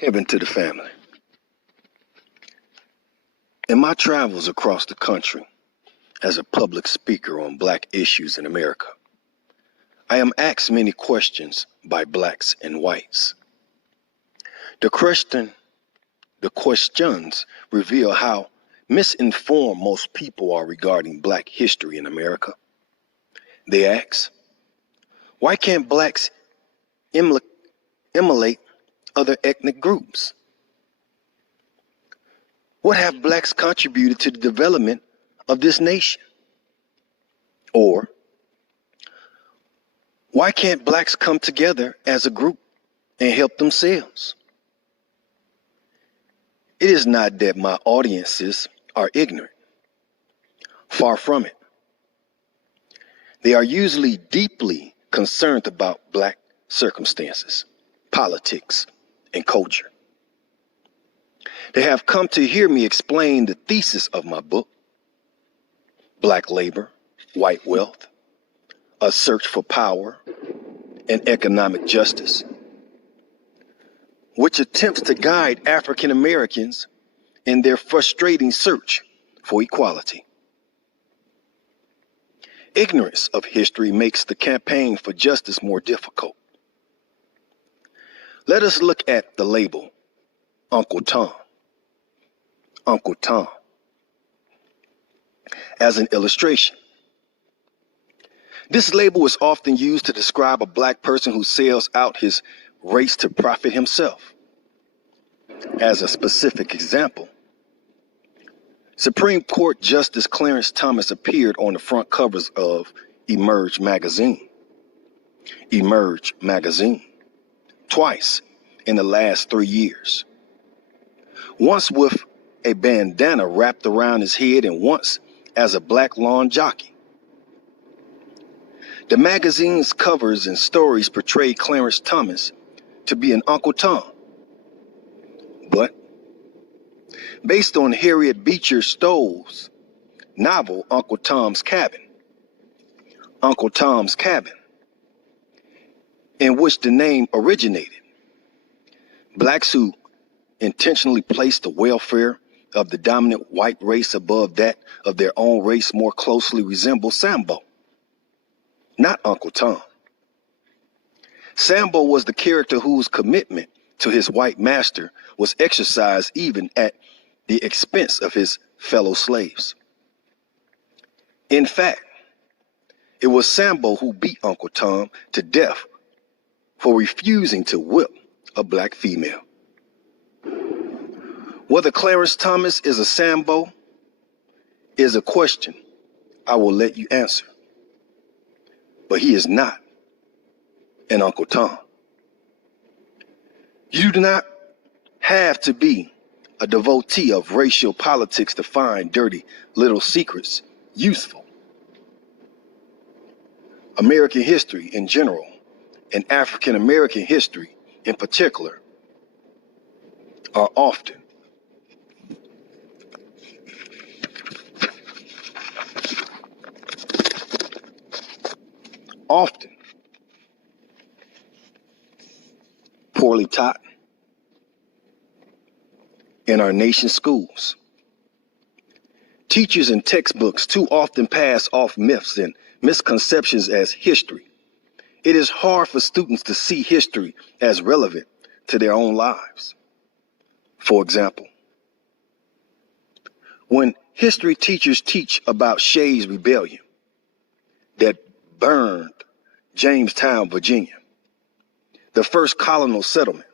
Heaven to the family. In my travels across the country as a public speaker on Black issues in America, I am asked many questions by Blacks and whites. The questions reveal how misinformed most people are regarding Black history in America. They ask, why can't Blacks emulate other ethnic groups? What have Blacks contributed to the development of this nation? Or, why can't Blacks come together as a group and help themselves? It is not that my audiences are ignorant. Far from it. They are usually deeply concerned about Black circumstances, politics, and culture. They have come to hear me explain the thesis of my book, Black Labor, White Wealth, A Search for Power and Economic Justice, which attempts to guide African Americans in their frustrating search for equality. Ignorance of history makes the campaign for justice more difficult. Let us look at the label, Uncle Tom. Uncle Tom, as an illustration. This label is often used to describe a Black person who sells out his race to profit himself. As a specific example, Supreme Court Justice Clarence Thomas appeared on the front covers of Emerge magazine, twice in the last 3 years. Once with a bandana wrapped around his head and once as a Black lawn jockey. The magazine's covers and stories portray Clarence Thomas to be an Uncle Tom. But based on Harriet Beecher Stowe's novel Uncle Tom's Cabin, in which the name originated, Blacks who intentionally placed the welfare of the dominant white race above that of their own race more closely resemble Sambo, not Uncle Tom. Sambo was the character whose commitment to his white master was exercised even at the expense of his fellow slaves. In fact, it was Sambo who beat Uncle Tom to death for refusing to whip a Black female. Whether Clarence Thomas is a Sambo is a question I will let you answer. But he is not an Uncle Tom. You do not have to be a devotee of racial politics to find dirty little secrets useful. American history in general, and African American history in particular, are often poorly taught in our nation's schools. Teachers and textbooks too often pass off myths and misconceptions as history. It is hard for students to see history as relevant to their own lives. For example, when history teachers teach about Shays' Rebellion that burned Jamestown, Virginia, the first colonial settlement,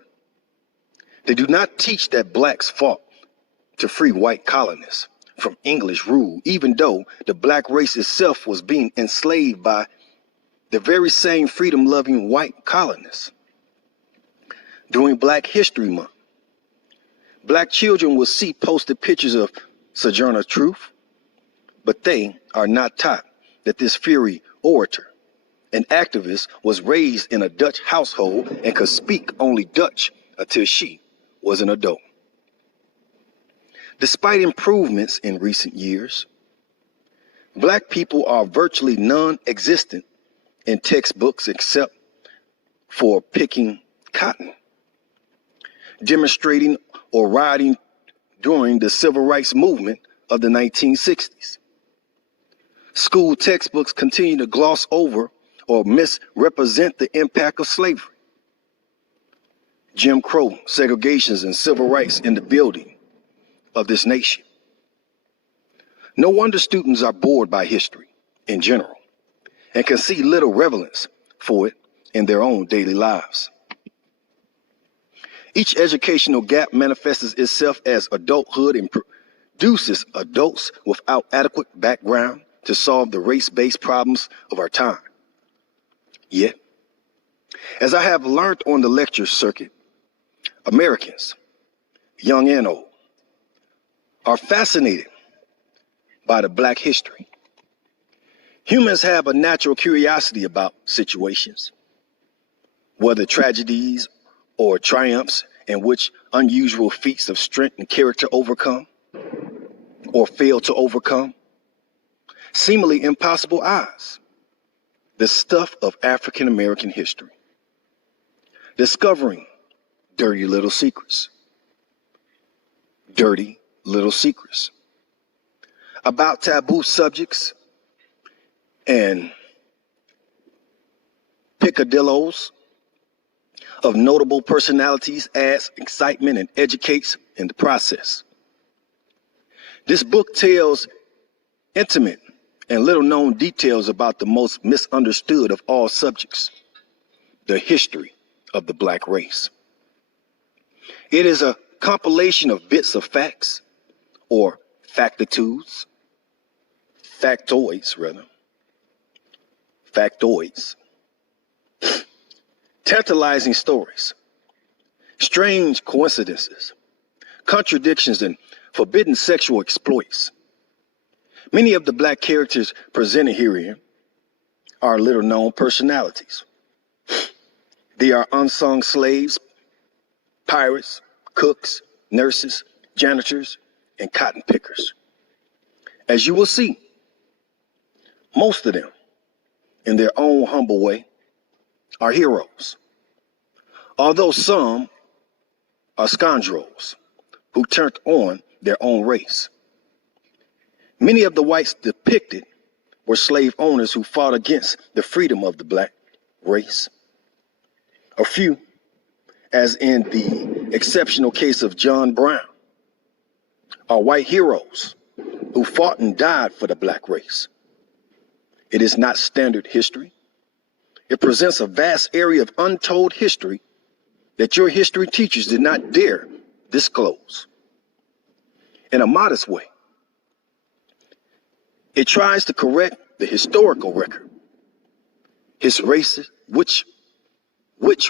they do not teach that Blacks fought to free white colonists from English rule, even though the Black race itself was being enslaved by the very same freedom-loving white colonists. During Black History Month, Black children will see posted pictures of Sojourner Truth, but they are not taught that this fiery orator and activist was raised in a Dutch household and could speak only Dutch until she was an adult. Despite improvements in recent years, Black people are virtually non-existent in textbooks except for picking cotton. demonstrating or rioting during the civil rights movement of the 1960s. School textbooks continue to gloss over or misrepresent the impact of slavery. Jim Crow, segregations, and civil rights in the building of this nation. No wonder students are bored by history in general and can see little relevance for it in their own daily lives. Each educational gap manifests itself as adulthood and produces adults without adequate background to solve the race-based problems of our time. Yet, as I have learned on the lecture circuit, Americans, young and old, are fascinated by the Black history. Humans have a natural curiosity about situations, whether tragedies or triumphs in which unusual feats of strength and character overcome or fail to overcome seemingly impossible odds. The stuff of African American history. Discovering dirty little secrets. Dirty little secrets about taboo subjects and picadillos of notable personalities adds excitement and educates in the process. This book tells intimate and little known details about the most misunderstood of all subjects, the history of the Black race. It is a compilation of bits of facts, or factitudes, factoids, tantalizing stories, strange coincidences, contradictions, and forbidden sexual exploits. Many of the Black characters presented herein are little-known personalities. They are unsung slaves, pirates, cooks, nurses, janitors, and cotton pickers. As you will see, most of them, in their own humble way, are heroes, although some are scoundrels who turned on their own race. Many of the whites depicted were slave owners who fought against the freedom of the Black race. A few, as in the exceptional case of John Brown, are white heroes who fought and died for the Black race. It is not standard history. It presents a vast area of untold history that your history teachers did not dare disclose. In a modest way, it tries to correct the historical record. His races, which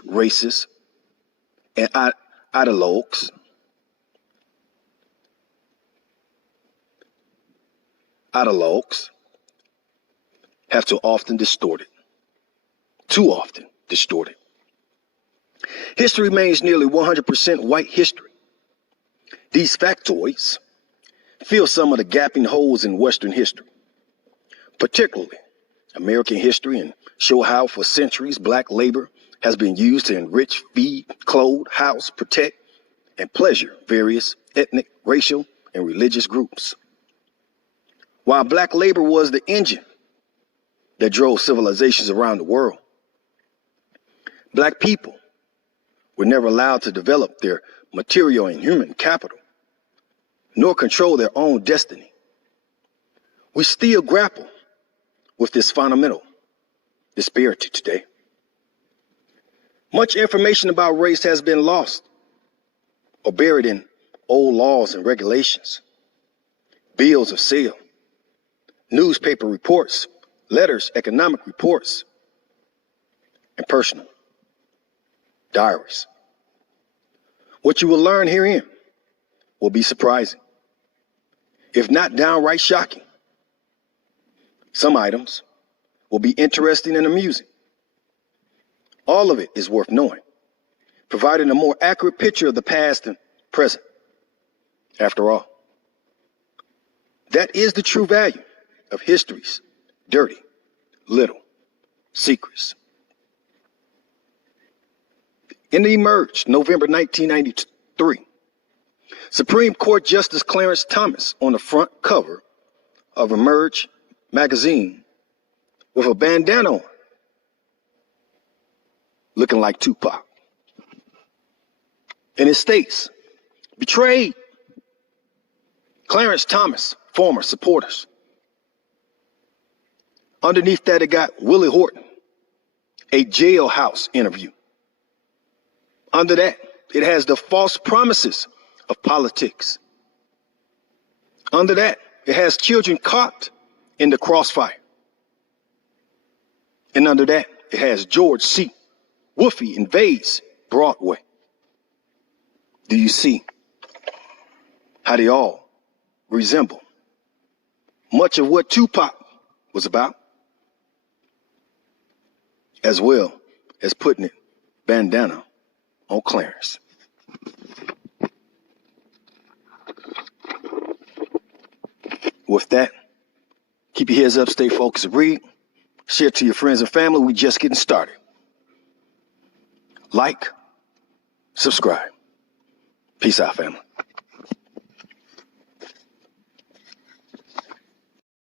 races and ideologues have too often distorted. History remains nearly 100% white history. These factoids fill some of the gaping holes in Western history, particularly American history, and show how for centuries Black labor has been used to enrich, feed, clothe, house, protect, and pleasure various ethnic, racial, and religious groups. While Black labor was the engine that drove civilizations around the world, Black people were never allowed to develop their material and human capital, nor control their own destiny. We still grapple with this fundamental disparity today. Much information about race has been lost or buried in old laws and regulations, bills of sale, newspaper reports, letters, economic reports, and personal diaries. What you will learn herein will be surprising, if not downright shocking. Some items will be interesting and amusing. All of it is worth knowing, providing a more accurate picture of the past and present. After all, that is the true value of history's dirty little secrets. It emerged November 1992 3. Supreme Court Justice Clarence Thomas on the front cover of Emerge magazine with a bandana on, looking like Tupac. And it states, betrayed. Clarence Thomas, former supporters. Underneath that, it got Willie Horton, a jailhouse interview. Under that, it has the false promises of politics. Under that, it has children caught in the crossfire. And under that, it has George C. Wolfie invades Broadway. Do you see how they all resemble much of what Tupac was about, as well as putting it bandana on Clarence? With that, keep your heads up, stay focused, and read. Share to your friends and family. We just getting started. Like, subscribe. Peace out, family.